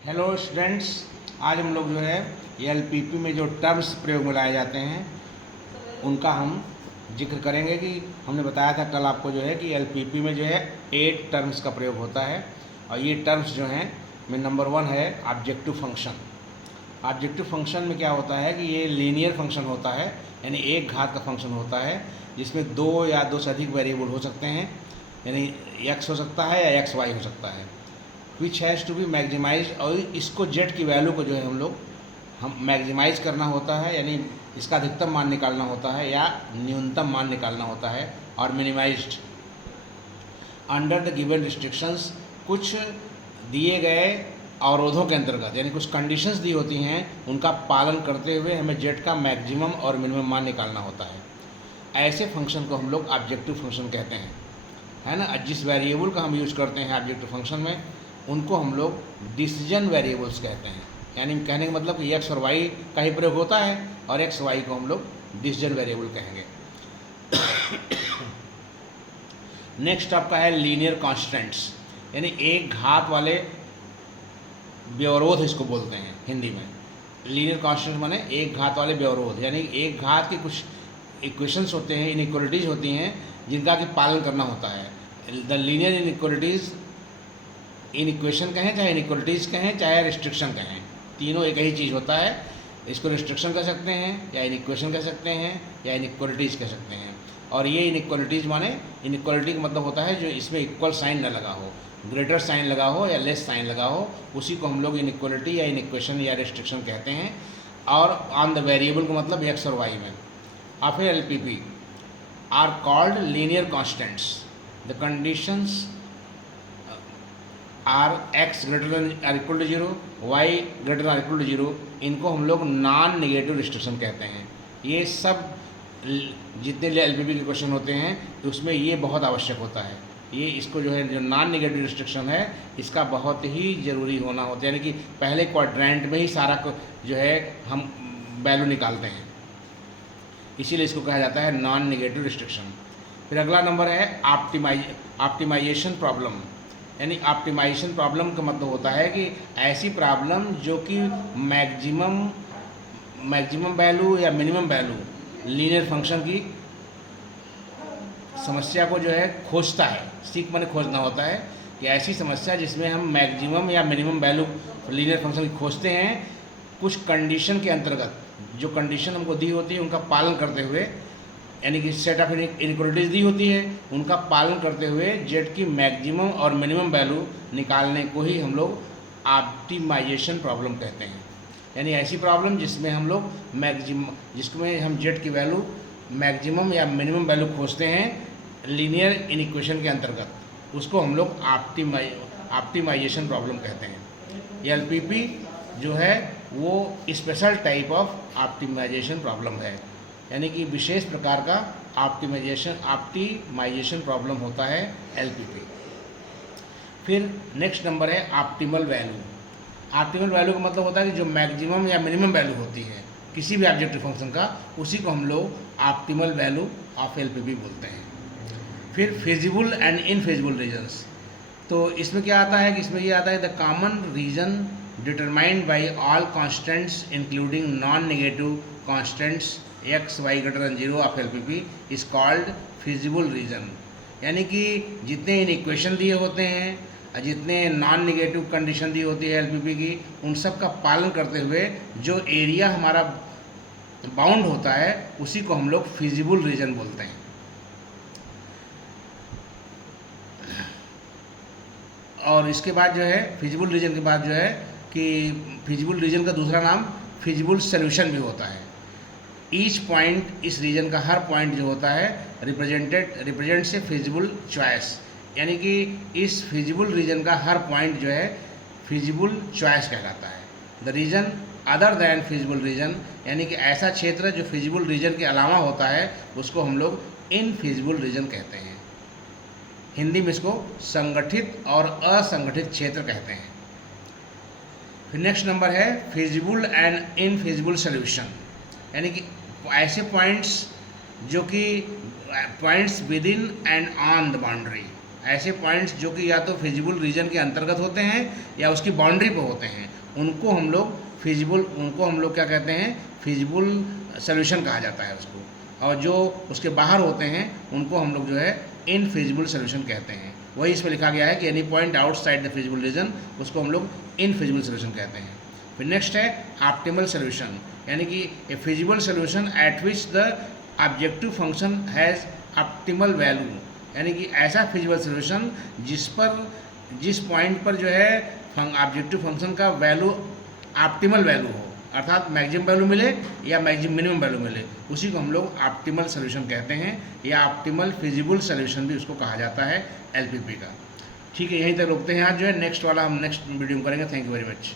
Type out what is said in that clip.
Hello students, आज हम लोग जो है एलपीपी में जो टर्म्स प्रयोग में लाए जाते हैं उनका हम जिक्र करेंगे। कि हमने बताया था कल आपको जो है कि एलपीपी में जो है 8 टर्म्स का प्रयोग होता है। और ये टर्म्स जो हैं में नंबर 1 है ऑब्जेक्टिव फंक्शन। ऑब्जेक्टिव फंक्शन में क्या होता है कि ये लीनियर फंक्शन होता है, यानी एक घात का फंक्शन होता है जिसमें 2 या 2 से अधिक वेरिएबल हो सकते हैं, यानी एक्स हो सकता है या एक्स वाई हो सकता है, which has to be maximize. और इसको जेड की वैल्यू को जो है हम मैक्सिमाइज करना होता है, यानी इसका अधिकतम मान निकालना होता है या न्यूनतम मान निकालना होता है, और minimised under the given restrictions, कुछ दिए गए अवरोधों के अंतर्गत, यानी कुछ कंडीशंस दी होती हैं उनका पालन करते हुए हमें जेड का मैक्सिमम और मिनिमम मान निकालना होता है। ऐसे फंक्शन को हम लोग ऑब्जेक्टिव फंक्शन कहते हैं, है ना। जिस वेरिएबल का हम यूज करते हैं ऑब्जेक्टिव फंक्शन में उनको हम लोग डिसीजन वेरिएबल्स कहते हैं। यानी कहने का मतलब कि एक्स और वाई का ही प्रयोग होता है और एक्स वाई को हम लोग डिसीजन वेरिएबल कहेंगे। नेक्स्ट आपका है लीनियर कॉन्स्टेंट्स, यानी एक घात वाले व्यवरोध इसको बोलते हैं हिंदी में। लीनियर कॉन्स्टेंट माने एक घात वाले व्यवरोध, यानी एक घात के कुछ इक्वेशंस होते हैं, इनइक्वलिटीज़ होती हैं जिनका कि पालन करना होता है। द लीनियर इनइक्वलिटीज़, इनइक्वेशन कहें चाहे इनइक्वलिटीज़ कहें चाहे रिस्ट्रिक्शन कहें, तीनों एक ही चीज़ होता है। इसको रिस्ट्रिक्शन कह सकते हैं या इनइक्वेशन कह सकते हैं या इनइक्वलिटीज़ कह सकते हैं। और ये इनइक्वलिटीज़ माने, इनइक्वलिटी का मतलब होता है जो इसमें इक्वल साइन न लगा हो, ग्रेटर साइन लगा हो या लेस साइन लगा हो, उसी को हम लोग इनइक्वलिटी या इनइक्वेशन या रिस्ट्रिक्शन कहते हैं। और ऑन द वेरिएबल का मतलब एक्स और वाई में। और फिर LPP are called linear constants. The conditions are X greater than or equal to zero, Y greater than or equal to zero, इनको हम लोग नॉन नेगेटिव रिस्ट्रिक्शन कहते हैं। ये सब जितने एलपीपी के क्वेश्चन होते हैं तो उसमें ये बहुत आवश्यक होता है। ये इसको जो है जो नॉन नेगेटिव रिस्ट्रिक्शन है इसका बहुत ही ज़रूरी होना होता है, यानी कि पहले क्वाड्रेंट में ही सारा जो है हम वैल्यू निकालते हैं, इसीलिए इसको कहा जाता है नॉन नेगेटिव रिस्ट्रिक्शन। फिर अगला नंबर है ऑप्टिमाइजेशन प्रॉब्लम, यानी ऑप्टिमाइजेशन प्रॉब्लम का मतलब होता है कि ऐसी प्रॉब्लम जो कि मैक्सिमम वैल्यू या मिनिमम वैल्यू लीनियर फंक्शन की समस्या को जो है खोजता है। सीख माने खोजना होता है कि ऐसी समस्या जिसमें हम मैक्सिमम या मिनिमम वैल्यू लीनियर फंक्शन की खोजते हैं कुछ कंडीशन के अंतर्गत। जो कंडीशन हमको दी होती है उनका पालन करते हुए, यानी कि सेट ऑफ इनइक्वलिटीज़ दी होती है उनका पालन करते हुए जेड की मैक्सिमम और मिनिमम वैल्यू निकालने को ही हम लोग ऑप्टिमाइजेशन प्रॉब्लम कहते हैं। यानी ऐसी प्रॉब्लम जिसमें हम लोग जिसमें हम जेड की वैल्यू मैक्सिमम या मिनिमम वैल्यू खोजते हैं लीनियर इनइक्वेशन के अंतर्गत, उसको हम लोग ऑप्टिमाइजेशन प्रॉब्लम कहते हैं। एलपीपी जो है वो special type of optimization problem है, यानी कि विशेष प्रकार का ऑप्टिमाइजेशन प्रॉब्लम होता है एलपीपी। फिर नेक्स्ट नंबर है ऑप्टिमल वैल्यू। ऑप्टिमल वैल्यू का मतलब होता है कि जो मैक्सिमम या मिनिमम वैल्यू होती है किसी भी ऑब्जेक्टिव फंक्शन का, उसी को हम लोग ऑप्टिमल वैल्यू ऑफ एलपीपी बोलते हैं। फिर फिजिबल एंड इनफिजिबल रीजन्स, तो इसमें क्या आता है कि इसमें ये आता है the common region determined by all constants including non negative constants X Y greater than zero of LPP is called feasible region. यानी कि जितने इन इक्वेशन दिए होते हैं और जितने नॉन नेगेटिव कंडीशन दी होती है एलपीपी की, उन सब का पालन करते हुए जो एरिया हमारा बाउंड होता है उसी को हम लोग फिजिबल रीजन बोलते हैं। और इसके बाद जो है फिजिबल रीजन के बाद जो है कि फिजिबल रीजन का दूसरा नाम फिजिबल सॉल्यूशन भी होता है। ईच पॉइंट, इस रीजन का हर पॉइंट जो होता है रिप्रेजेंट से फिजिबल चॉइस, यानी कि इस फिजिबल रीजन का हर पॉइंट जो है फिजिबल चॉइस कहलाता है। The region other than feasible region, यानी कि ऐसा क्षेत्र जो फिजिबल रीजन के अलावा होता है उसको हम लोग इनफिजिबल रीजन कहते हैं। हिंदी में इसको संगठित और असंगठित क्षेत्र कहते हैं। फिर नेक्स्ट नंबर है फिजिबल एंड इनफिजिबल सॉल्यूशन, यानी कि ऐसे पॉइंट्स जो कि points with in and on the boundary, ऐसे पॉइंट्स जो कि या तो फिजिबल रीजन के अंतर्गत होते हैं या उसकी बाउंड्री पे होते हैं, उनको हम लोग क्या कहते हैं, फिजिबल सॉल्यूशन कहा जाता है उसको। और जो उसके बाहर होते हैं उनको हम लोग जो है इनफिजिबल सॉल्यूशन कहते हैं। वही इसमें लिखा गया है कि any point outside the feasible region, उसको हम लोग इनफिजिबल सॉल्यूशन कहते हैं। फिर नेक्स्ट है ऑप्टिमल सॉल्यूशन, यानी कि a feasible solution at which the objective function has optimal value, यानी कि ऐसा फिजिबल सॉल्यूशन जिस पॉइंट पर जो है ऑब्जेक्टिव फंक्शन का वैल्यू ऑप्टिमल वैल्यू हो, अर्थात मैक्सिमम वैल्यू मिले या मिनिमम वैल्यू मिले, उसी को हम लोग ऑप्टिमल सॉल्यूशन कहते हैं, या ऑप्टिमल फिजिबल सॉल्यूशन भी उसको कहा जाता है एलपीपी का। ठीक है, यहीं तक रोकते हैं आज जो है, नेक्स्ट वाला हम नेक्स्ट वीडियो में करेंगे। Thank you very much.